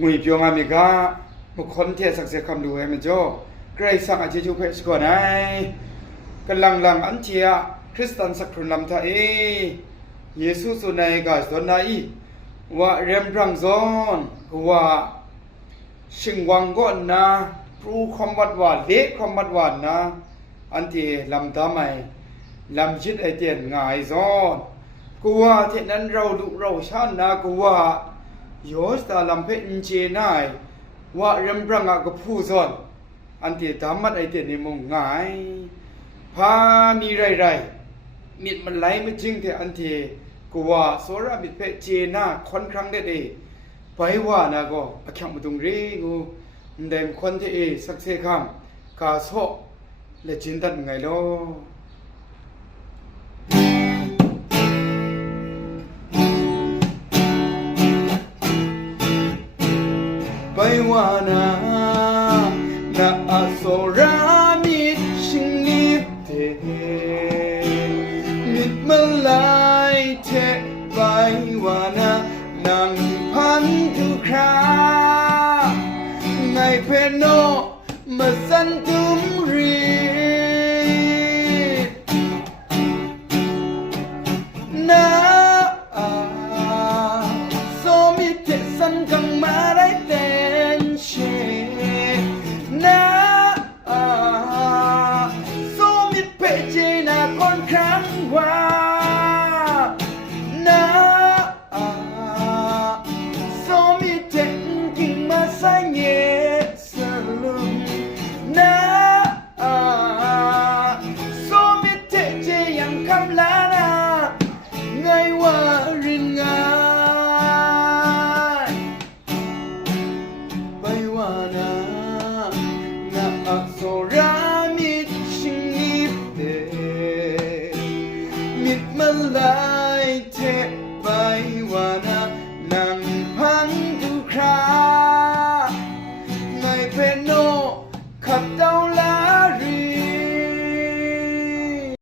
งุยเปียวงามิกาบุคคลเทสักเสียคำดูให้มันโจใกล้สักอาจิจูเพชก่อนไอ้กันลังอันเชียคริสตันสักครุนลำทาเอเยซูสุนัยกาสวนนายว่าเรียมรังซอนว่าชิงวังก่อนนะปรูคอมวัดวานเล็กคอมวัดวานนะอันที่ลำทำไมลำชิดไอเตียนง่ายซอนกูว่าที่นั้นเราดุเราชานะกูว่าโยสตาลำเพนเจนายว่าเรียมรังกับผู้ซอนอันที่ทำมันไอเตียนในมุงง่ายพามีไรมิดมันไหลไม่จริงที่อันที่กูว่าโซรามิดเพเจน่าค่อนครั้งได้ดีไปว่านะก็อคังมาตรงรีกูเดิมคนที่สักเซคำกาโซและจินตันไงล่ะไปว่านะโซรามิดชิงนิดเทมิดมาไลเทไปว่านะนังพันทุกคราไงเพโนมาสันตุมรีนาโซมิเทสันกังมาได้เต็นเชนาโซมิเพเจนาคนครั้งว่านาโซมิเทกิงมาใส่เงสลุมนาโซมิเทเจยังคำลานาไงว่ารินงายไปว่านะโซรามิดชิงนิบเดมิดมาไลเทไปว่านะนังพันทุกคราไงเพโนขับเต้าล